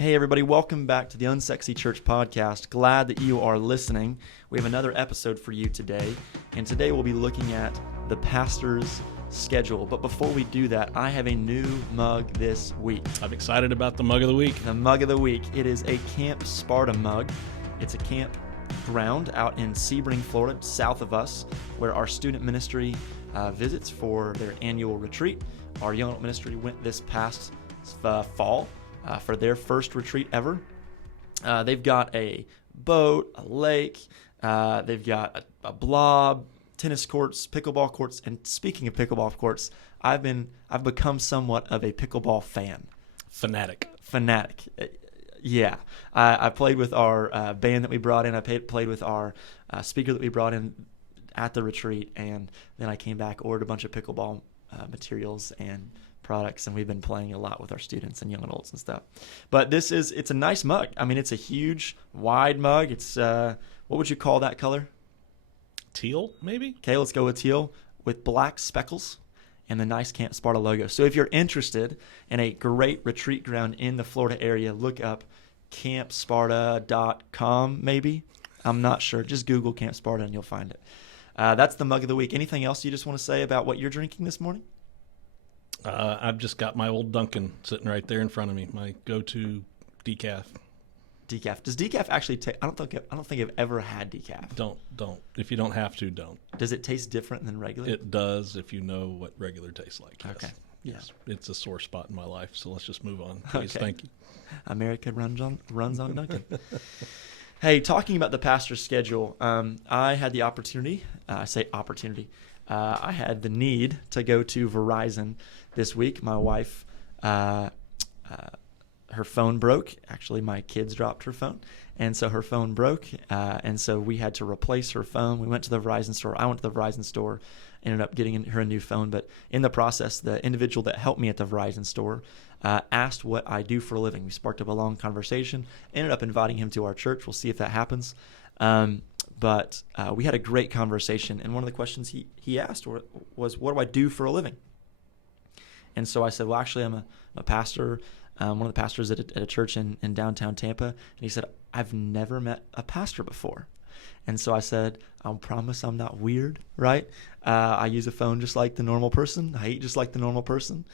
Hey everybody, welcome back to the Unsexy Church podcast. Glad that you are listening. We have another episode for you today, and today we'll be looking at the pastor's schedule. But before we do that, I have a new mug this week. I'm excited about the mug of the week. The mug of the week. It is a Camp Sparta mug. It's a campground out in Sebring, Florida, south of us, where our student ministry visits for their annual retreat. Our young adult ministry went this past fall for their first retreat ever. They've got a boat, a lake, they've got a blob, tennis courts, pickleball courts, and speaking of pickleball courts, I've become somewhat of a pickleball fan. Fanatic. Yeah. I played with our band that we brought in. I played with our speaker that we brought in at the retreat, and then I came back, ordered a bunch of pickleball materials and products, and we've been playing a lot with our students and young adults and stuff. But it's a nice mug. I mean, it's a huge, wide mug. It's what would you call that color? Teal, maybe? Okay, let's go with teal with black speckles and the nice Camp Sparta logo. So if you're interested in a great retreat ground in the Florida area, look up campsparta.com maybe. I'm not sure. Just Google Camp Sparta and you'll find it. That's the mug of the week. Anything else you just want to say about what you're drinking this morning? I've just got my old Dunkin' sitting right there in front of me. My go-to decaf. Decaf. Does decaf actually taste? I don't think I've ever had decaf. Don't. If you don't have to, don't. Does it taste different than regular? It does if you know what regular tastes like. Yes. Okay. Yes. Yeah. It's a sore spot in my life, so let's just move on. Please, okay. Thank you. America runs on Dunkin'. Hey, talking about the pastor's schedule, I had the opportunity. I had the need to go to Verizon this week. My wife, her phone broke. Actually, my kids dropped her phone, and so her phone broke, and so we had to replace her phone. We went to the Verizon store. I went to the Verizon store, ended up getting her a new phone, but in the process, the individual that helped me at the Verizon store asked what I do for a living. We sparked up a long conversation, ended up inviting him to our church. We'll see if that happens. But we had a great conversation, and one of the questions he asked was, what do I do for a living? And so I said, well, actually, I'm a pastor, one of the pastors at a church in downtown Tampa. And he said, I've never met a pastor before. And so I said, I promise I'm not weird, right? I use a phone just like the normal person. I eat just like the normal person.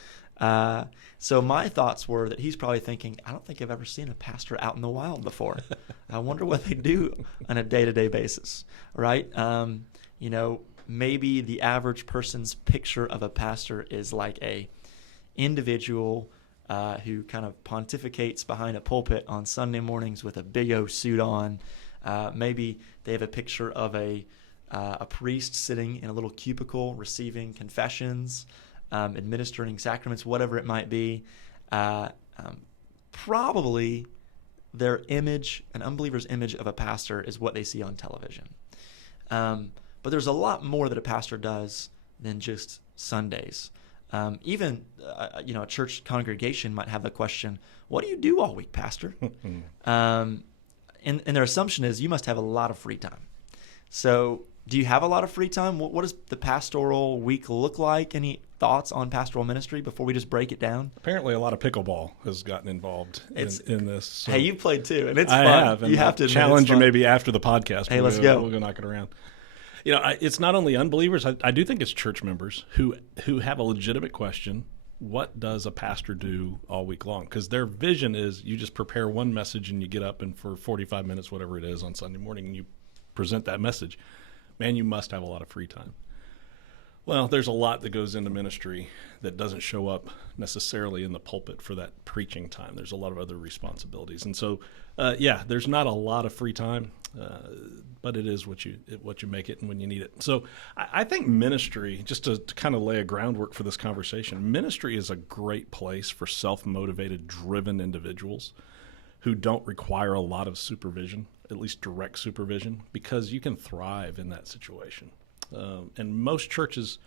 So my thoughts were that he's probably thinking, I don't think I've ever seen a pastor out in the wild before. I wonder what they do on a day-to-day basis, right? Maybe the average person's picture of a pastor is like a individual who kind of pontificates behind a pulpit on Sunday mornings with a big O suit on. Maybe they have a picture of a priest sitting in a little cubicle receiving confessions, administering sacraments, whatever it might be. Probably their image, an unbeliever's image of a pastor, is what they see on television. But there's a lot more that a pastor does than just Sundays. Even a church congregation might have the question, what do you do all week, Pastor? And their assumption is you must have a lot of free time. So do you have a lot of free time? What does the pastoral week look like? Any thoughts on pastoral ministry before we just break it down? Apparently a lot of pickleball has gotten involved in this. So. Hey, you've played too, and it's I fun. have, and you have to challenge you maybe after the podcast. Hey, let's go. We'll go knock it around. It's not only unbelievers. I do think it's church members who have a legitimate question. What does a pastor do all week long? Because their vision is you just prepare one message and you get up and for 45 minutes, whatever it is, on Sunday morning, and you present that message. Man, you must have a lot of free time. Well, there's a lot that goes into ministry that doesn't show up necessarily in the pulpit for that preaching time. There's a lot of other responsibilities. And so, there's not a lot of free time, but it is what you make it and when you need it. So I think ministry, just to kind of lay a groundwork for this conversation, ministry is a great place for self-motivated, driven individuals who don't require a lot of supervision, at least direct supervision, because you can thrive in that situation. And most churches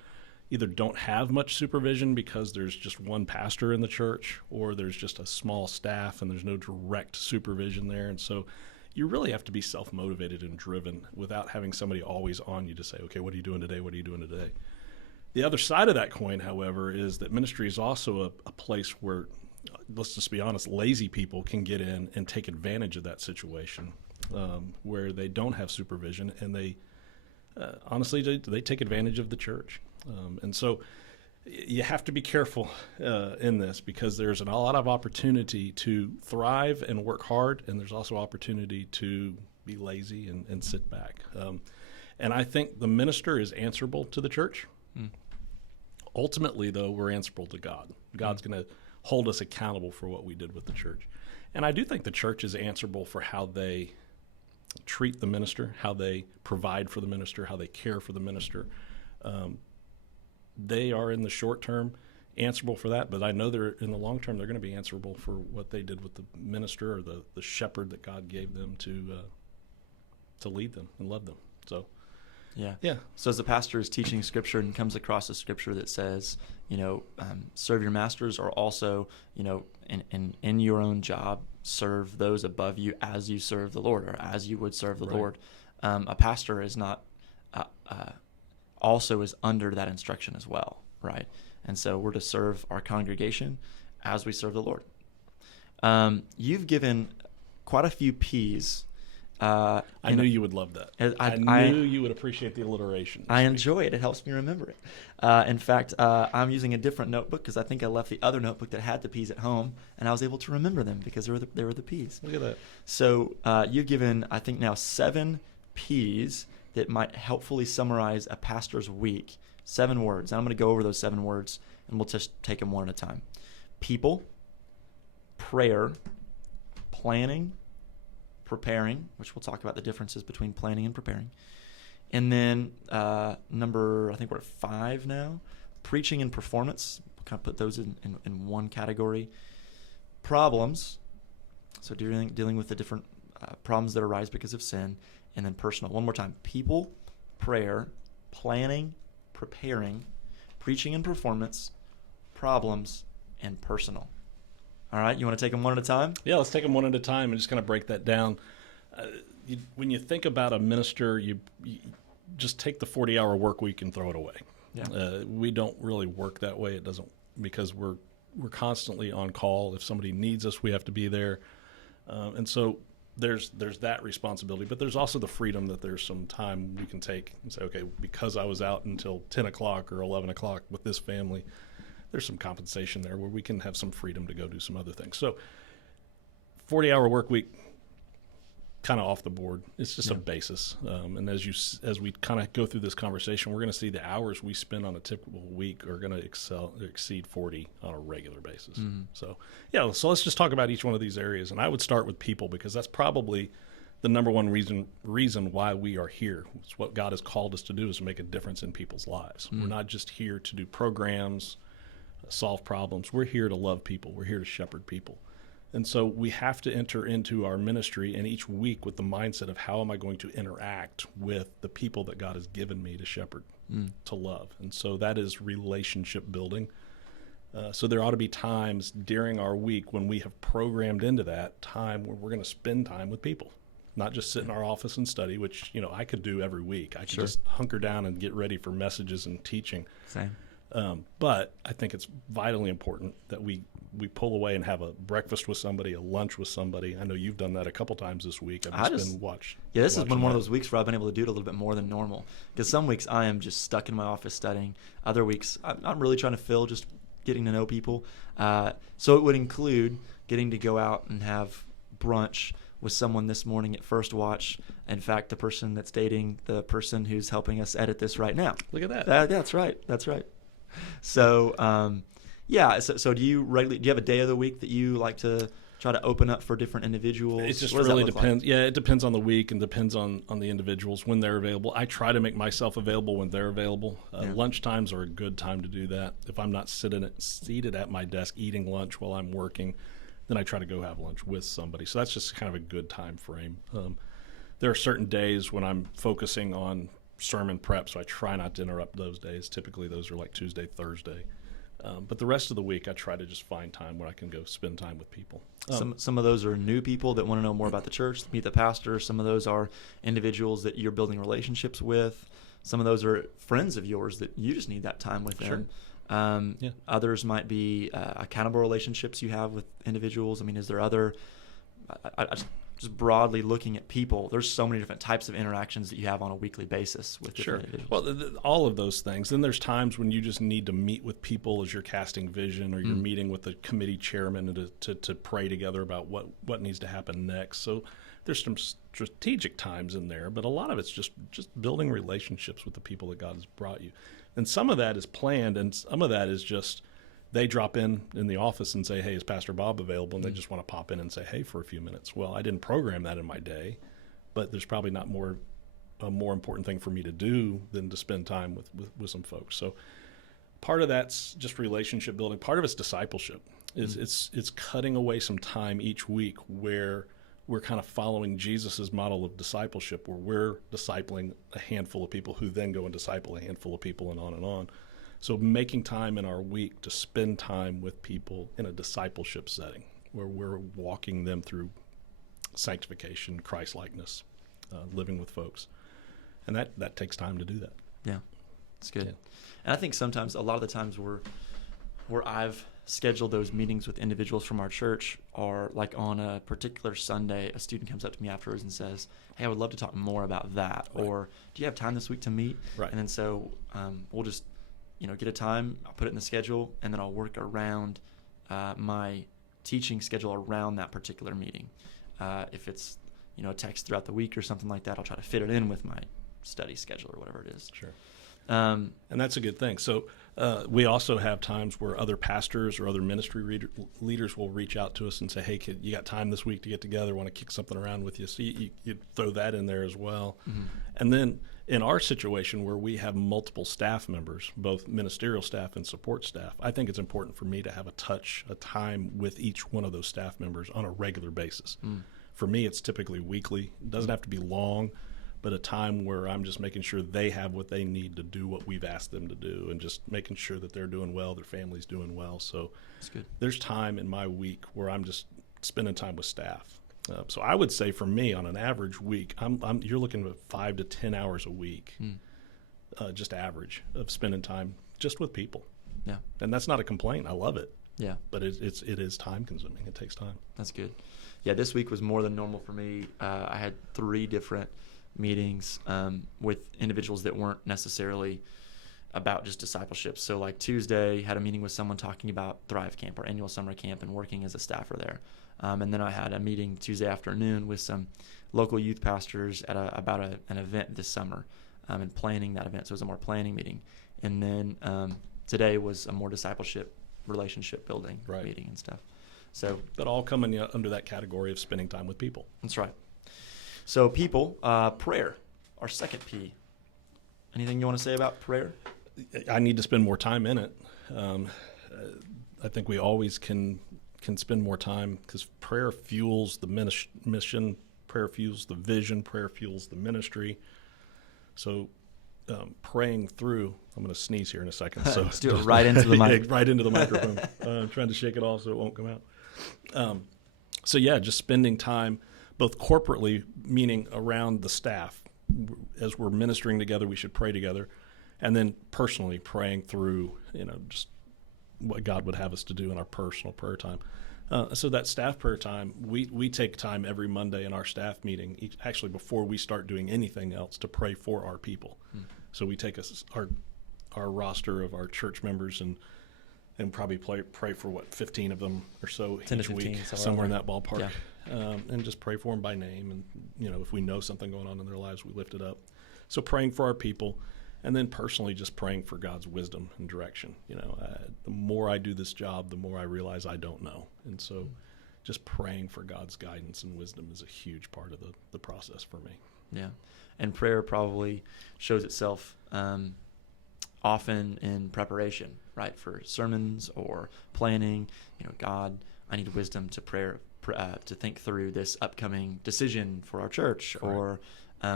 either don't have much supervision because there's just one pastor in the church, or there's just a small staff and there's no direct supervision there. And so you really have to be self-motivated and driven without having somebody always on you to say, okay, what are you doing today? What are you doing today? The other side of that coin, however, is that ministry is also a place where let's just be honest, lazy people can get in and take advantage of that situation where they don't have supervision, and they honestly, they take advantage of the church. And so you have to be careful in this, because there's a lot of opportunity to thrive and work hard, and there's also opportunity to be lazy and sit back. And I think the minister is answerable to the church. Ultimately, though, we're answerable to God. God's going to hold us accountable for what we did with the church. And I do think the church is answerable for how they treat the minister, how they provide for the minister, how they care for the minister. They are in the short term answerable for that, but I know they're in the long term, they're going to be answerable for what they did with the minister, or the shepherd that God gave them to lead them and love them. So yeah. So as the pastor is teaching Scripture and comes across a Scripture that says, serve your masters, or also, in your own job, serve those above you as you serve the Lord, or as you would serve the Lord. A pastor is not also is under that instruction as well, right? And so we're to serve our congregation as we serve the Lord. You've given quite a few P's. I knew you would love that. I knew you would appreciate the alliteration. I enjoy it. It helps me remember it. In fact, I'm using a different notebook because I think I left the other notebook that had the P's at home, and I was able to remember them because they were the P's. Look at that. So you've given, I think now, 7 P's that might helpfully summarize a pastor's week. 7 words. And I'm going to go over those 7 words, and we'll just take them one at a time. People, prayer, planning, preparing, which we'll talk about the differences between planning and preparing. And then number, I think we're at 5 now, preaching and performance. We'll kind of put those in one category. Problems, so dealing with the different problems that arise because of sin. And then personal. One more time. People, prayer, planning, preparing, preaching and performance, problems, and personal. All right, you want to take them one at a time? Yeah, let's take them one at a time and just kind of break that down. When you think about a minister, you just take the 40-hour work week and throw it away. Yeah. We don't really work that way. It doesn't, because we're constantly on call. If somebody needs us, we have to be there. And so there's that responsibility, but there's also the freedom that there's some time we can take and say, okay, because I was out until 10 o'clock or 11 o'clock with this family, there's some compensation there where we can have some freedom to go do some other things. So 40-hour work week, kind of off the board. It's just a basis. And as we kind of go through this conversation, we're going to see the hours we spend on a typical week are going to exceed 40 on a regular basis. Mm-hmm. So let's just talk about each one of these areas. And I would start with people, because that's probably the number one reason why we are here. It's what God has called us to do, is to make a difference in people's lives. Mm-hmm. We're not just here to do programs, solve problems. We're here to love people. We're here to shepherd people. And so we have to enter into our ministry and each week with the mindset of, how am I going to interact with the people that God has given me to shepherd, to love? And so that is relationship building. So there ought to be times during our week when we have programmed into that time where we're going to spend time with people, not just sit in our office and study, which, I could do every week. I could just hunker down and get ready for messages and teaching. Same. But I think it's vitally important that we pull away and have a breakfast with somebody, a lunch with somebody. I know you've done that a couple times this week. This has been one of those weeks where I've been able to do it a little bit more than normal. Because some weeks I am just stuck in my office studying. Other weeks I'm really trying to fill just getting to know people. So it would include getting to go out and have brunch with someone this morning at First Watch. In fact, the person that's dating the person who's helping us edit this right now. Look at that. That's right. So, So do you have a day of the week that you like to try to open up for different individuals? It just really depends. Like? Yeah, it depends on the week and depends on the individuals when they're available. I try to make myself available when they're available. Lunch times are a good time to do that. If I'm not seated at my desk eating lunch while I'm working, then I try to go have lunch with somebody. So that's just kind of a good time frame. There are certain days when I'm focusing on sermon prep, so I try not to interrupt those days. Typically those are like Tuesday, Thursday. But the rest of the week I try to just find time where I can go spend time with people. Some of those are new people that want to know more about the church, meet the pastor. Some of those are individuals that you're building relationships with. Some of those are friends of yours that you just need that time with them. Others might be accountable relationships you have with individuals. I mean, is there other, just broadly looking at people, there's so many different types of interactions that you have on a weekly basis with different individuals. Well, all of those things. Then there's times when you just need to meet with people as you're casting vision, or you're meeting with the committee chairman to pray together about what needs to happen next. So there's some strategic times in there, but a lot of it's just building relationships with the people that God has brought you. And some of that is planned, and some of that is just they drop in the office and say, hey, is Pastor Bob available? And they just want to pop in and say, hey, for a few minutes. Well, I didn't program that in my day, but there's probably not a more important thing for me to do than to spend time with some folks. So part of that's just relationship building. Part of it's discipleship. It's cutting away some time each week where we're kind of following Jesus's model of discipleship, where we're discipling a handful of people who then go and disciple a handful of people, and on and on. So making time in our week to spend time with people in a discipleship setting where we're walking them through sanctification, Christ-likeness, living with folks. And that takes time to do that. Yeah, it's good. Yeah. And I think sometimes, a lot of the times where I've scheduled those meetings with individuals from our church are like on a particular Sunday, a student comes up to me afterwards and says, hey, I would love to talk more about that. Right. Or do you have time this week to meet? Right. And then so we'll just get a time, I'll put it in the schedule, and then I'll work around my teaching schedule around that particular meeting. If it's, a text throughout the week or something like that, I'll try to fit it in with my study schedule or whatever it is. Sure. And that's a good thing. So we also have times where other pastors or other ministry leaders will reach out to us and say, hey, kid, you got time this week to get together, want to kick something around with you. So you throw that in there as well. Mm-hmm. And then in our situation where we have multiple staff members, both ministerial staff and support staff, I think it's important for me to have a time with each one of those staff members on a regular basis. Mm. For me, it's typically weekly. It doesn't have to be long, but a time where I'm just making sure they have what they need to do what we've asked them to do, and just making sure that they're doing well, their family's doing well. So that's good. There's time in my week where I'm just spending time with staff. So I would say for me, on an average week, you're looking at 5 to 10 hours a week, just average, of spending time just with people. Yeah. And that's not a complaint. I love it. Yeah. But it is time consuming. It takes time. That's good. Yeah, this week was more than normal for me. I had 3 different meetings with individuals that weren't necessarily about just discipleship. So like Tuesday, had a meeting with someone talking about Thrive Camp, our annual summer camp, and working as a staffer there. And then I had a meeting Tuesday afternoon with some local youth pastors at about an event this summer, and planning that event. So it was a more planning meeting. And then today was a more discipleship, relationship building meeting and stuff. So, but all coming under that category of spending time with people. That's right. So people, prayer, our second P. Anything you want to say about prayer? I need to spend more time in it. I think we always can spend more time, because prayer fuels the mission, prayer fuels the vision, prayer fuels the ministry. So praying through, I'm going to sneeze here in a second. So let's do it right into the mic. Right into the microphone. I'm trying to shake it off so it won't come out. Just spending time both corporately, meaning around the staff. As we're ministering together, we should pray together. And then personally praying through, just what God would have us to do in our personal prayer time. So that staff prayer time, we take time every Monday in our staff meeting, actually before we start doing anything else, to pray for our people. So we take our roster of our church members and probably pray for 15 of them or so each week, somewhere in that ballpark. Yeah. And just pray for them by name. And, if we know something going on in their lives, we lift it up. So praying for our people. And then personally, just praying for God's wisdom and direction. The more I do this job, the more I realize I don't know. And so just praying for God's guidance and wisdom is a huge part of the process for me. Yeah. And prayer probably shows itself often in preparation, right, for sermons or planning. God, I need wisdom to think through this upcoming decision for our church. Correct. Or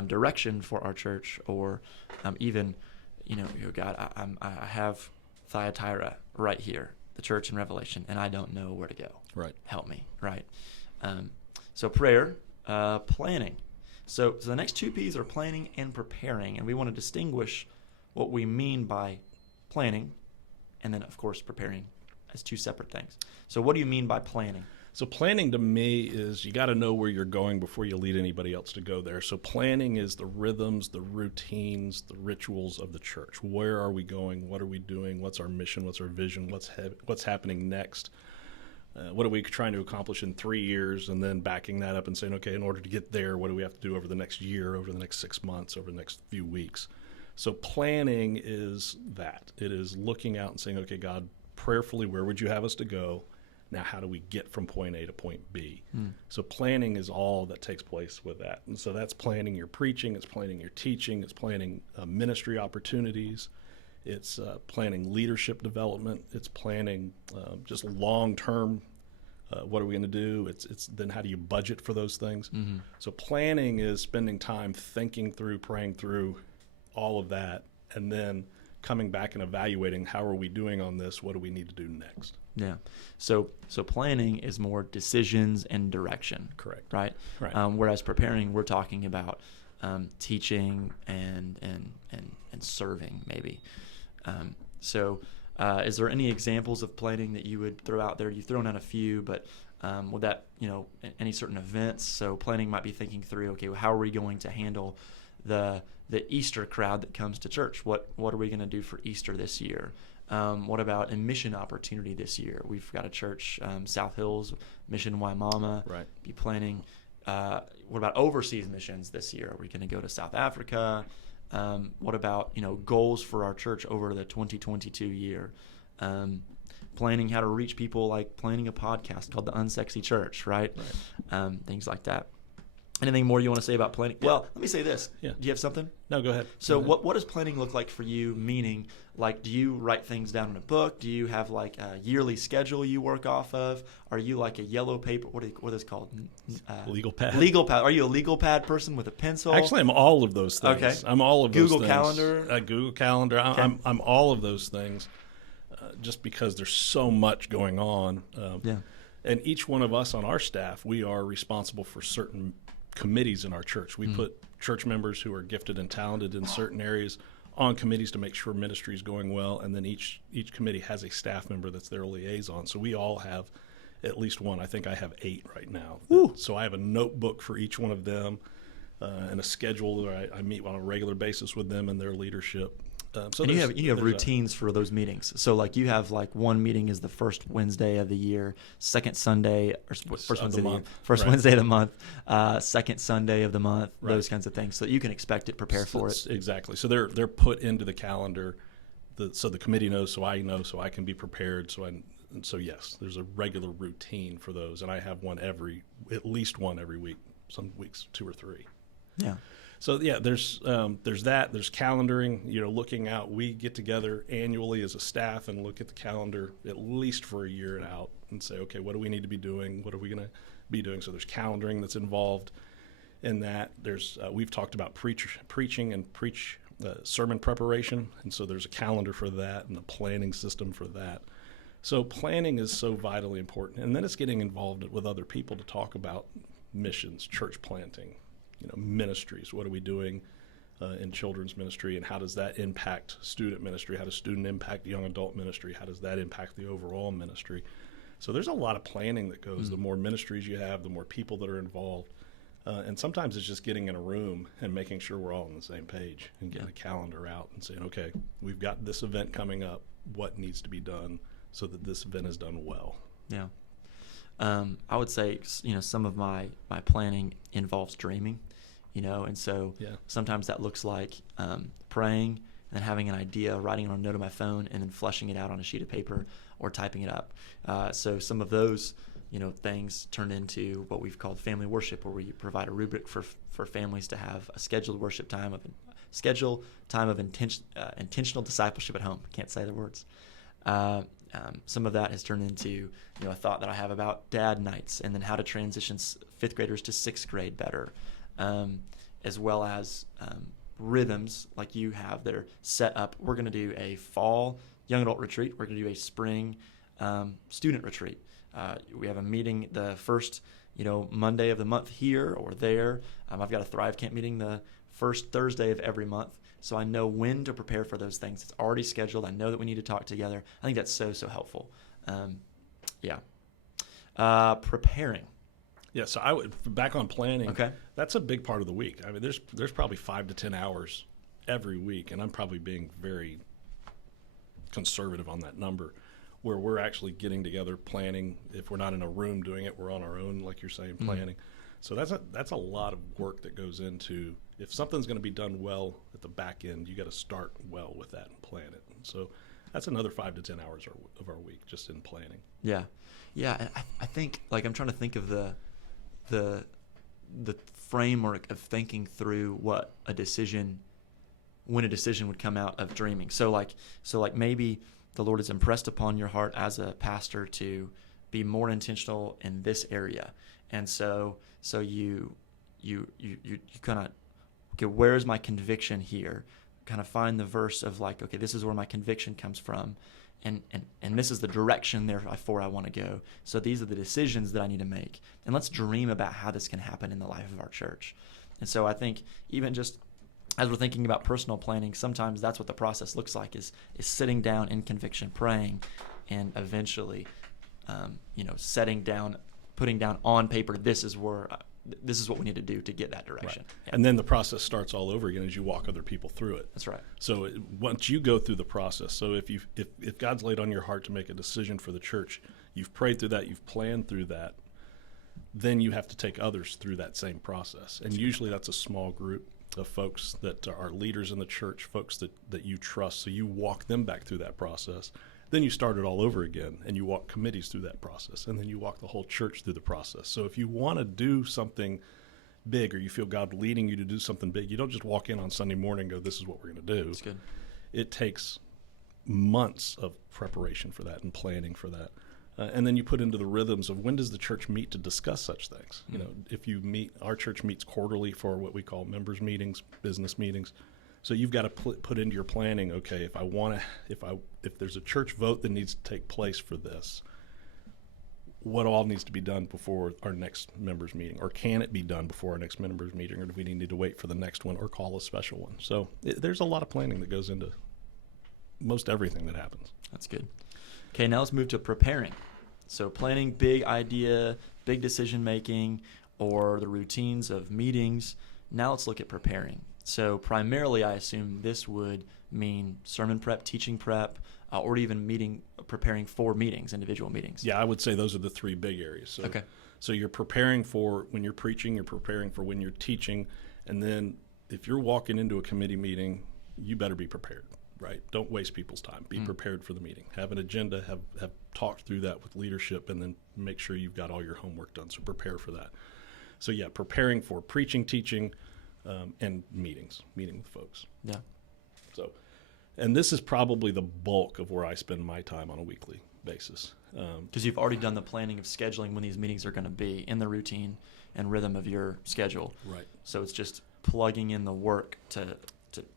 direction for our church, or even, God, I have Thyatira right here, the church in Revelation, and I don't know where to go. Right. Help me. Right. So prayer, planning. So the next 2 P's are planning and preparing, and we want to distinguish what we mean by planning and then, of course, preparing as two separate things. So what do you mean by planning? So planning to me is you got to know where you're going before you lead anybody else to go there. So planning is the rhythms, the routines, the rituals of the church. Where are we going? What are we doing? What's our mission? What's our vision? What's happening next? What are we trying to accomplish in 3 years? And then backing that up and saying, okay, in order to get there, what do we have to do over the next year, over the next 6 months, over the next few weeks? So planning is that. It is looking out and saying, okay, God, prayerfully, where would you have us to go? Now, how do we get from point A to point B? So planning is all that takes place with that. And so that's planning your preaching, it's planning your teaching, it's planning ministry opportunities, it's planning leadership development, it's planning just long-term, what are we going to do? It's then how do you budget for those things? So planning is spending time thinking through, praying through all of that, and then coming back and evaluating how are we doing on this, what do we need to do next. Yeah. So planning is more decisions and direction. Correct. Right. Whereas preparing, we're talking about teaching and serving maybe. Is there any examples of planning that you would throw out there? You've thrown out a few, but would that, any certain events? So planning might be thinking through, okay, well, how are we going to handle the Easter crowd that comes to church? What are we going to do for Easter this year? What about a mission opportunity this year? We've got a church, South Hills, Mission Waimama. Right. Be planning. What about overseas missions this year? Are we going to go to South Africa? What about goals for our church over the 2022 year? Planning how to reach people, like planning a podcast called the Unsexy Church, right? Things like that. Anything more you want to say about planning? Yeah. Well, let me say this. Yeah. Do you have something? No, go ahead. So what does planning look like for you? Meaning, like, do you write things down in a book? Do you have like a yearly schedule you work off of? Are you like a yellow paper? What is it called? Legal pad. Legal pad. Are you a legal pad person with a pencil? Actually, I'm all of those things. Okay. I'm all of those Google things. Calendar. Google Calendar. Okay. I'm all of those things, just because there's so much going on. And each one of us on our staff, we are responsible for certain committees in our church. We put church members who are gifted and talented in certain areas on committees to make sure ministry is going well, and then each committee has a staff member that's their liaison. So we all have at least one. I think I have 8 right now. So I have a notebook for each one of them and a schedule where I meet on a regular basis with them and their leadership. So you have routines for those meetings. So like you have like one meeting is the first Wednesday of the year, second Sunday or first Wednesday of the month, first Wednesday of the month, second Sunday of the month, those kinds of things. So you can expect it, prepare for it. Exactly. So they're put into the calendar, so the committee knows, so I know, so I can be prepared. So yes, there's a regular routine for those, and I have at least one every week. Some weeks 2 or 3. Yeah. So yeah, there's that. There's calendaring. Looking out. We get together annually as a staff and look at the calendar at least for a year and out, and say, okay, what do we need to be doing? What are we going to be doing? So there's calendaring that's involved in that. There's we've talked about preaching and sermon preparation, and so there's a calendar for that and a planning system for that. So planning is so vitally important, and then it's getting involved with other people to talk about missions, church planting. Ministries. What are we doing in children's ministry, and how does that impact student ministry? How does student impact young adult ministry? How does that impact the overall ministry? So there's a lot of planning that goes. The more ministries you have, the more people that are involved. And sometimes it's just getting in a room and making sure we're all on the same page and getting a calendar out and saying, okay, we've got this event coming up. What needs to be done so that this event is done well? Yeah. I would say, some of my planning involves dreaming. And so sometimes that looks like praying and then having an idea, writing it on a note on my phone, and then fleshing it out on a sheet of paper or typing it up. So some of those, things turn into what we've called family worship, where we provide a rubric for families to have a scheduled worship time of intentional discipleship at home. I can't say the words. Some of that has turned into a thought that I have about dad nights, and then how to transition 5th graders to 6th grade better. As well as rhythms like you have that are set up. We're going to do a fall young adult retreat. We're going to do a spring student retreat. We have a meeting the first Monday of the month here or there. I've got a Thrive Camp meeting the first Thursday of every month. So I know when to prepare for those things. It's already scheduled. I know that we need to talk together. I think that's so helpful. Preparing. Yeah, so I would, back on planning, Okay. That's a big part of the week. I mean, there's probably 5 to 10 hours every week, and I'm probably being very conservative on that number, where we're actually getting together, planning. If we're not in a room doing it, we're on our own, like you're saying, planning. So that's a lot of work that goes into, if something's going to be done well at the back end, you got to start well with that and plan it. So that's another 5 to 10 hours of our week just in planning. Yeah. And I think, like, I'm trying to think of the framework of thinking through when a decision would come out of dreaming. So like maybe the Lord has impressed upon your heart as a pastor to be more intentional in this area. And so you kind of, okay, where's my conviction here? Kind of find the verse of like, okay, this is where my conviction comes from. And this is the direction therefore I want to go. So these are the decisions that I need to make. And let's dream about how this can happen in the life of our church. And so I think even just as we're thinking about personal planning, sometimes that's what the process looks like, is sitting down in conviction, praying, and eventually, setting down, putting down on paper, this is what we need to do to get that direction. Right. Yeah. And then the process starts all over again as you walk other people through it. That's right. So once you go through the process, so if God's laid on your heart to make a decision for the church, you've prayed through that, you've planned through that, then you have to take others through that same process. And usually that's a small group of folks that are leaders in the church, folks that you trust. So you walk them back through that process. Then you start it all over again, and you walk committees through that process, and then you walk the whole church through the process. So if you want to do something big, or you feel God leading you to do something big, you don't just walk in on Sunday morning and go, this is what we're going to do. That's good. It takes months of preparation for that and planning for that. And then you put into the rhythms of when does the church meet to discuss such things. If you meet, our church meets quarterly for what we call members meetings, business meetings. So you've got to put into your planning, okay, if there's a church vote that needs to take place for this, what all needs to be done before our next members meeting? Or can it be done before our next members meeting? Or do we need to wait for the next one or call a special one? So there's a lot of planning that goes into most everything that happens. That's good. Okay, now let's move to preparing. So planning, big idea, big decision making, or the routines of meetings. Now let's look at preparing. So primarily, I assume this would mean sermon prep, teaching prep, or even preparing for meetings, individual meetings. Yeah, I would say those are the 3 big areas. So, okay. So you're preparing for when you're preaching, you're preparing for when you're teaching, and then if you're walking into a committee meeting, you better be prepared, right? Don't waste people's time. Be prepared for the meeting. Have an agenda, have talked through that with leadership, and then make sure you've got all your homework done. So prepare for that. So yeah, preparing for preaching, teaching, and meeting with folks. Yeah. So, and this is probably the bulk of where I spend my time on a weekly basis. Because you've already done the planning of scheduling when these meetings are going to be in the routine and rhythm of your schedule. Right. So it's just plugging in the work to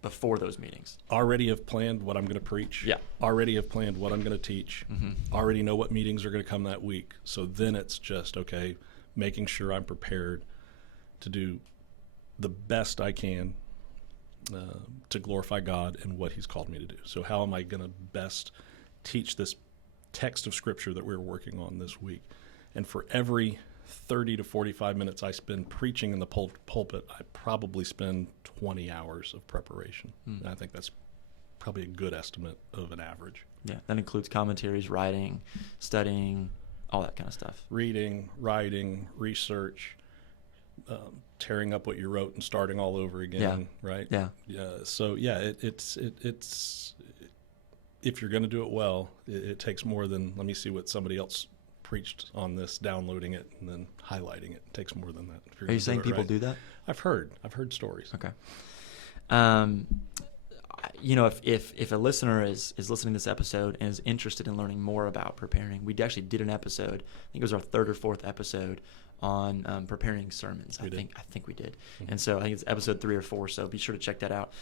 before those meetings. Already have planned what I'm going to preach. Yeah. Already have planned what I'm going to teach. Mm-hmm. Already know what meetings are going to come that week. So then it's just, okay, making sure I'm prepared to do the best I can to glorify God and what He's called me to do. So how am I going to best teach this text of Scripture that we're working on this week? And for every 30 to 45 minutes I spend preaching in the pulpit, I probably spend 20 hours of preparation. And I think that's probably a good estimate of an average. Yeah, that includes commentaries, writing, studying, all that kind of stuff. Reading, writing, research, tearing up what you wrote and starting all over again, right? Yeah. So yeah, it's if you're going to do it well, it takes more than let me see what somebody else preached on this, downloading it and then highlighting it. It takes more than that. Are you saying people do that? I've heard stories. Okay. If a listener is listening to this episode and is interested in learning more about preparing, we actually did an episode. I think it was our 3rd or 4th episode on preparing sermons. I think we did. Mm-hmm. And so I think it's episode 3 or 4. So be sure to check that out.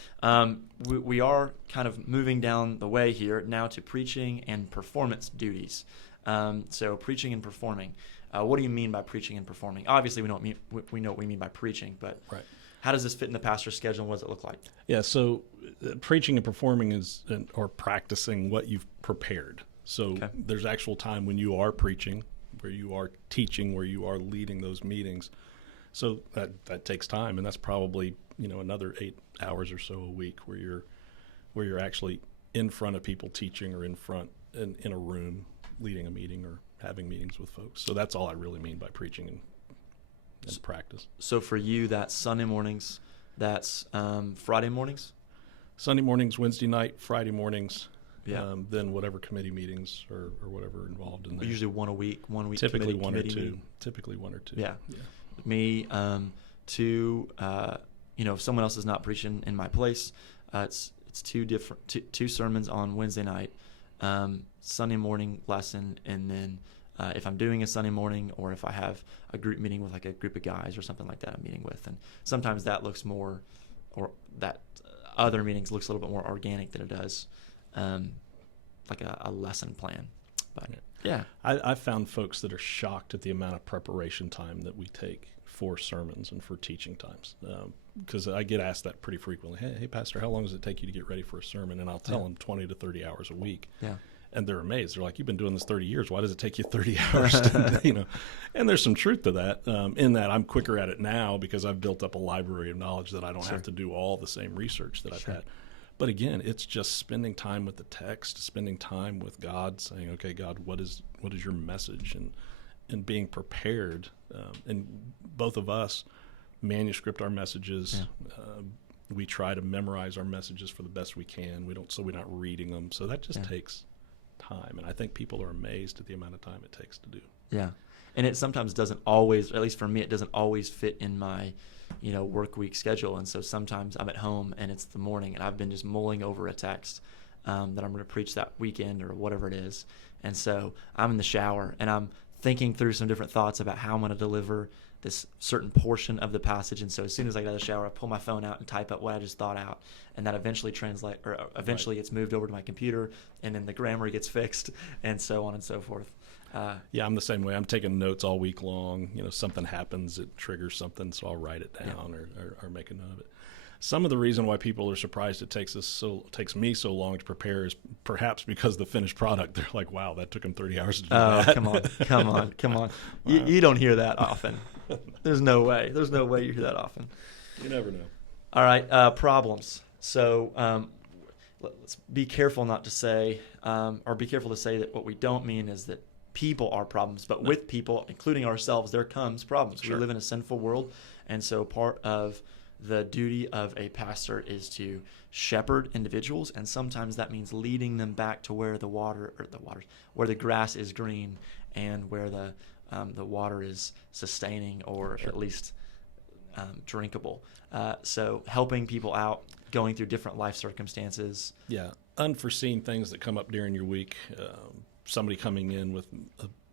We are kind of moving down the way here now to preaching and performance duties. So preaching and performing. What do you mean by preaching and performing? Obviously, we know what we mean by preaching, but Right. how does this fit in the pastor's schedule, and what does it look like? Yeah, so preaching and performing or practicing what you've prepared. So there's actual time when you are preaching, where you are teaching, where you are leading those meetings. So that takes time, and that's probably another 8 hours or so a week where you're actually in front of people teaching, or in a room leading a meeting or having meetings with folks. So that's all I really mean by preaching and practice. So for you, that's Sunday mornings, that's Friday mornings? Sunday mornings, Wednesday night, Friday mornings, Yeah. then whatever committee meetings or whatever involved in there. Usually one a week Typically committee, one or two. meeting. Typically one or two. Yeah. Me, two, if someone else is not preaching in my place, it's two sermons on Wednesday night, Sunday morning lesson, and then if I'm doing a Sunday morning, or if I have a group meeting with like a group of guys or something like that I'm meeting with, and sometimes that looks more, or that other meetings looks a little bit more organic than it does like a lesson plan. But yeah. I've found folks that are shocked at the amount of preparation time that we take for sermons and for teaching times, because I get asked that pretty frequently. Hey, Pastor, how long does it take you to get ready for a sermon? And I'll tell them 20 to 30 hours a week. Yeah. And they're amazed. They're like, "You've been doing this 30 years. Why does it take you 30 hours?" And there's some truth to that. In that, I'm quicker at it now because I've built up a library of knowledge that I don't have to do all the same research that I've had. But again, it's just spending time with the text, spending time with God, saying, "Okay, God, what is your message?" and being prepared. And both of us manuscript our messages. Yeah. We try to memorize our messages for the best we can. We're not reading them. So that just takes time, and I think people are amazed at the amount of time it takes to do. Yeah, and it sometimes doesn't always, at least for me, it doesn't always fit in my work week schedule. And so sometimes I'm at home and it's the morning, and I've been just mulling over a text that I'm going to preach that weekend or whatever it is, and so I'm in the shower and I'm thinking through some different thoughts about how I'm going to deliver this certain portion of the passage. And so as soon as I get out of the shower, I pull my phone out and type up what I just thought out, and that eventually it's moved over to my computer, and then the grammar gets fixed, and so on and so forth. Yeah, I'm the same way. I'm taking notes all week long. Something happens, it triggers something, so I'll write it down or make a note of it. Some of the reason why people are surprised it takes me so long to prepare is perhaps because the finished product, they're like, "Wow, that took them 30 hours to do that." Oh, come on. You don't hear that often. There's no way you hear that often. You never know. All right, problems. So let's be careful not to say, or be careful to say that what we don't mean is that people are problems, but with people, including ourselves, there comes problems. Sure. We live in a sinful world, and so part of the duty of a pastor is to shepherd individuals, and sometimes that means leading them back to where where the grass is green, and where the water is sustaining, or at least drinkable. So helping people out, going through different life circumstances. Yeah, unforeseen things that come up during your week. Somebody coming in with,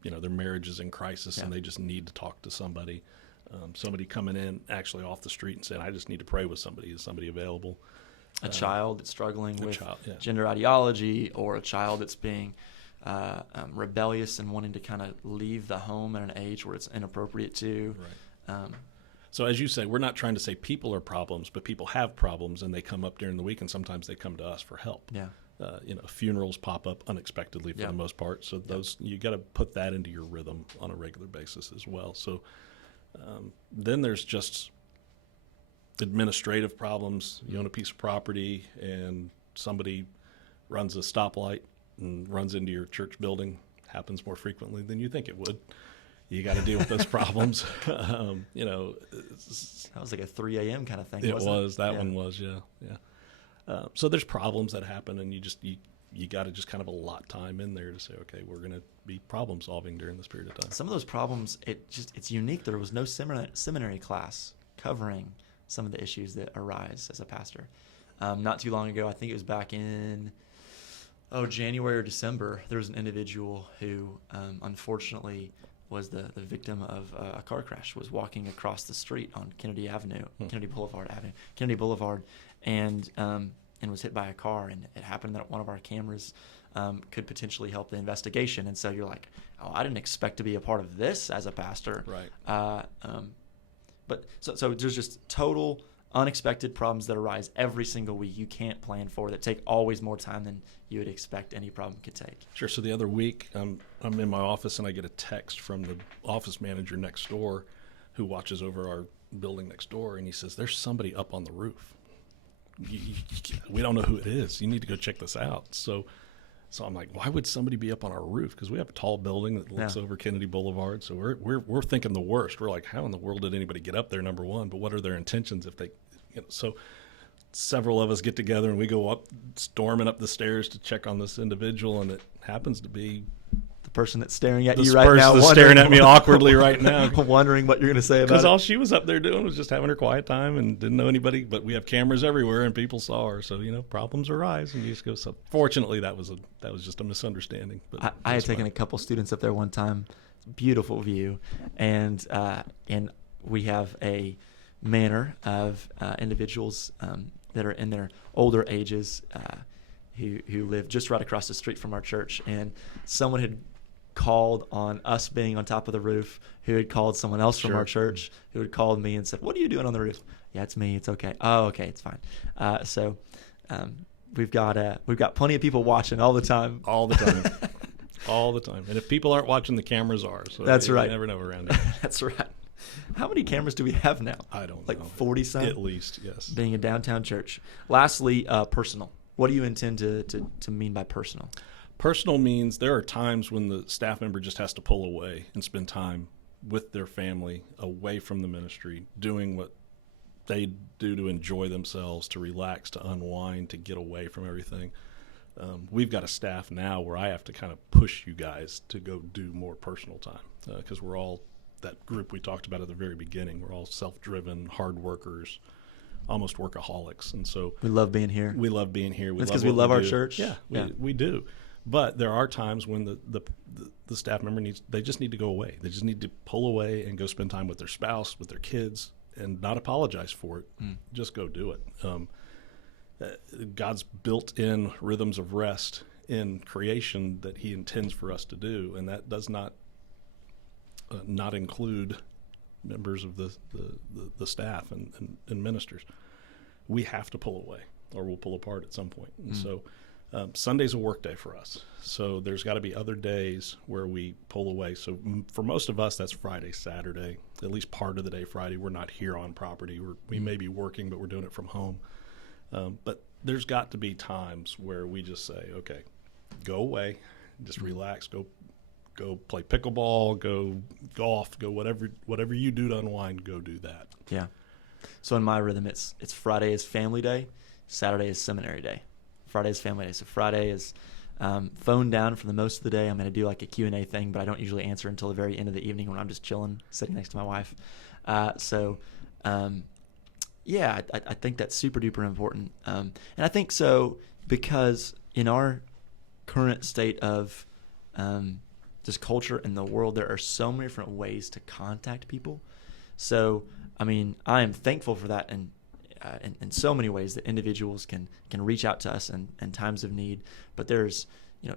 their marriage is in crisis, and they just need to talk to somebody. Somebody coming in actually off the street and saying, "I just need to pray with somebody." Is somebody available? A child that's struggling with yeah. gender ideology, or a child that's being rebellious and wanting to kind of leave the home at an age where it's inappropriate to. Right. So as you say, we're not trying to say people are problems, but people have problems, and they come up during the week, and sometimes they come to us for help. Yeah. Funerals pop up unexpectedly for the most part. So you got to put that into your rhythm on a regular basis as well. So then there's just administrative problems. You own a piece of property, and somebody runs a stoplight and runs into your church building. Happens more frequently than you think it would. You got to deal with those problems. That was like a 3 a.m. kind of thing. It was. That one was, yeah. So there's problems that happen, and you got to just kind of allot time in there to say, okay, we're going to be problem solving during this period of time. Some of those problems, it's unique. There was no seminary class covering some of the issues that arise as a pastor. Not too long ago, I think it was back in January or December, there was an individual who unfortunately was the victim of a car crash, was walking across the street on Kennedy Boulevard, and was hit by a car, and it happened that one of our cameras could potentially help the investigation. And so you're like, oh, I didn't expect to be a part of this as a pastor. Right. But so there's just total unexpected problems that arise every single week you can't plan for, that take always more time than you would expect any problem could take. Sure. So the other week, I'm in my office and I get a text from the office manager next door who watches over our building next door, and he says, there's somebody up on the roof. We don't know who it is. You need to go check this out. So I'm like, why would somebody be up on our roof? Because we have a tall building that looks over Kennedy Boulevard. So we're thinking the worst. We're like, how in the world did anybody get up there, number one? But what are their intentions if they, so several of us get together and we go up, storming up the stairs to check on this individual, and it happens to be the person that's staring at this you right now. That's staring at me awkwardly right now. Wondering what you're going to say about it. Because all she was up there doing was just having her quiet time and didn't know anybody. But we have cameras everywhere and people saw her. So, problems arise and you just go, so fortunately that was just a misunderstanding. But I had taken a couple students up there one time, beautiful view. And we have a manor of individuals that are in their older ages who live just right across the street from our church. And someone had called on us being on top of the roof, who had called someone else from our church, who had called me and said, what are you doing on the roof? Yeah, it's me. It's okay. Oh, okay. It's fine. So we've got plenty of people watching all the time. All the time. All the time. And if people aren't watching, the cameras are. So that's right. You never know around here. That's right. How many cameras do we have now? I don't know. Like 40-some? At least, yes. Being a downtown church. Lastly, personal. What do you intend to mean by personal? Personal means there are times when the staff member just has to pull away and spend time with their family, away from the ministry, doing what they do to enjoy themselves, to relax, to unwind, to get away from everything. We've got a staff now where I have to kind of push you guys to go do more personal time because we're all that group we talked about at the very beginning. We're all self-driven, hard workers, almost workaholics. And so we love being here. We love being here. That's because we love our church. Yeah, we do. But there are times when the staff member they just need to go away. They just need to pull away and go spend time with their spouse, with their kids, and not apologize for it. Just go do it. God's built-in rhythms of rest in creation that he intends for us to do, and that does not include members of the staff and ministers. We have to pull away or we'll pull apart at some point. And so Sunday's a work day for us. So there's got to be other days where we pull away. So for most of us, that's Friday, Saturday, at least part of the day Friday. We're not here on property. We may be working, but we're doing it from home. But there's got to be times where we just say, okay, go away, just relax, go play pickleball, go golf, go whatever you do to unwind, go do that. Yeah. So in my rhythm, it's Friday is family day, Saturday is seminary day. Friday is family day. So Friday is phone down for the most of the day. I'm going to do like a Q&A thing, but I don't usually answer until the very end of the evening when I'm just chilling, sitting next to my wife. I think that's super duper important. And I think so because in our current state of just culture in the world, there are so many different ways to contact people. So, I mean, I am thankful for that in so many ways that individuals can reach out to us in times of need. But there's,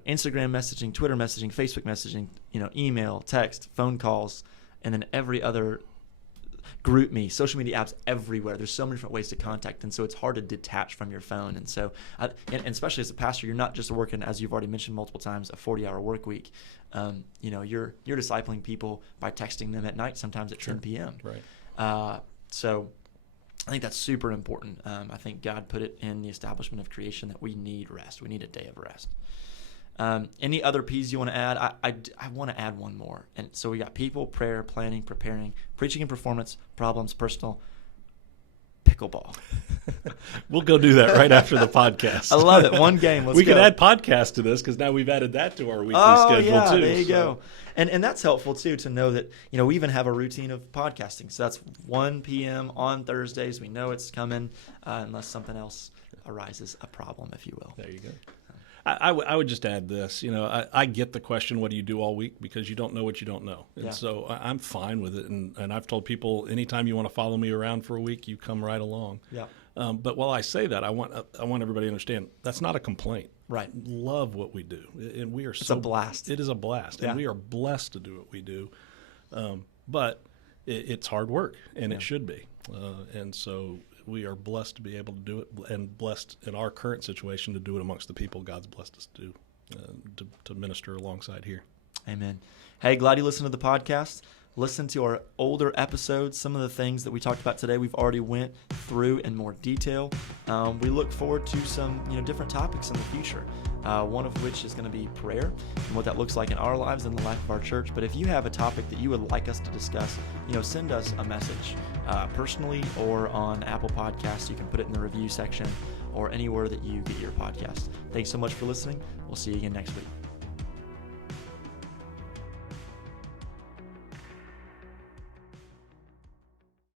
Instagram messaging, Twitter messaging, Facebook messaging, email, text, phone calls, and then every other group me, social media apps everywhere. There's so many different ways to contact, and so it's hard to detach from your phone. And so, and especially as a pastor, you're not just working, as you've already mentioned multiple times, a 40-hour work week. You're discipling people by texting them at night, sometimes at 10 p.m. Right. So I think that's super important. I think God put it in the establishment of creation that we need rest. We need a day of rest. Any other P's you want to add? I want to add one more. And so we got people, prayer, planning, preparing, preaching and performance, problems, personal, pickleball. We'll go do that right after the podcast. I love it. One game. Let's we go. Could add podcast to this because now we've added that to our weekly schedule too. There you go. And that's helpful too to know that we even have a routine of podcasting. So that's 1 p.m. on Thursdays. We know it's coming unless something else arises, a problem, if you will. There you go. I would just add this. I get the question, what do you do all week? Because you don't know what you don't know. And so I'm fine with it. And I've told people, anytime you want to follow me around for a week, you come right along. Yeah. But while I say that, I want everybody to understand that's not a complaint. Right. love what we do, and we are It's a blast. It is a blast, Yeah. and we are blessed to do what we do. But it's hard work, and it should be. And so we are blessed to be able to do it, and blessed in our current situation to do it amongst the people God's blessed us to do, to minister alongside here. Amen. Hey, glad you listened to the podcast. Listen to our older episodes. Some of the things that we talked about today, we've already went through in more detail. We look forward to some different topics in the future, one of which is going to be prayer and what that looks like in our lives and the life of our church. But if you have a topic that you would like us to discuss, send us a message personally or on Apple Podcasts. You can put it in the review section or anywhere that you get your podcast. Thanks so much for listening. We'll see you again next week.